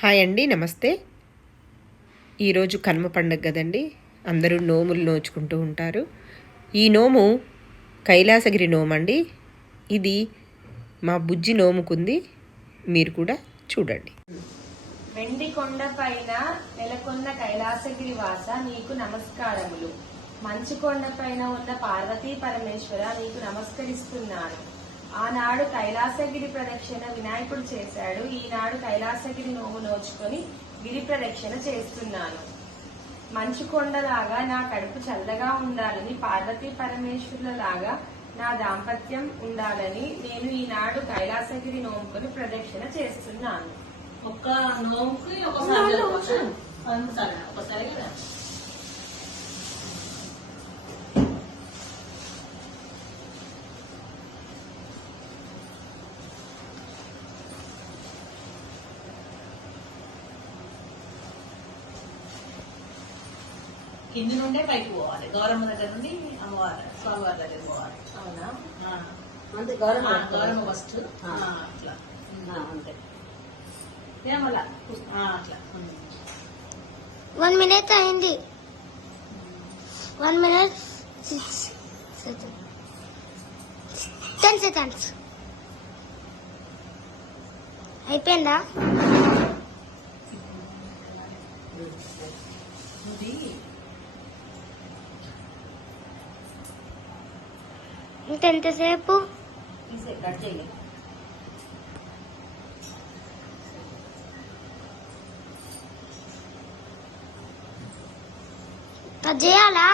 Hi అండి నమస్తే. ఈరోజు కనుమ పండగ కదండి అందరూ నోములు నోచుకుంటూ ఉంటారు. ఈ నోము కైలాసగిరి నోము అండి. ఇది మా బుజ్జి నోముకుంది మీరు కూడా చూడండి. వెండి కొండ పైన నెలకొన్న కైలాసగిరి వాస నీకు నమస్కారములు. మంచు కొండ పైన ఉన్న పార్వతీ పరమేశ్వర నీకు నమస్కరిస్తున్నాను. ఆనాడు కైలాసగిరి ప్రదక్షిణ వినాయకుడు చేశాడు. ఈనాడు కైలాసగిరి నోము నోచుకొని గిరి ప్రదక్షిణ చేస్తున్నాను. మంచు కొండలాగా నా కడుపు చల్లగా ఉండాలని పార్వతీ పరమేశ్వరుల లాగా నా దాంపత్యం ఉండాలని నేను ఈనాడు కైలాసగిరి నోముకొని ప్రదక్షిణ చేస్తున్నాను. ఒక్క నోముకి ఒకసారి? ఒకసారి ఒకసారి కదా. కింది నుండే పైకి పోవాలి. గౌరమ్మ దగ్గర నుండి అమ్మవారి స్వామివారి దగ్గర పోవాలి. అవునా? ఆ. అంతే గౌరవం గౌరమ్మ ఫస్ట్. అట్లా. అంతే. ఏమలా? అట్లా. వన్ మినిట్ అయింది. One minute six ten seconds అయిపోయిందా? ఇది ఇంకెంతసేపు కట్ చేయాలా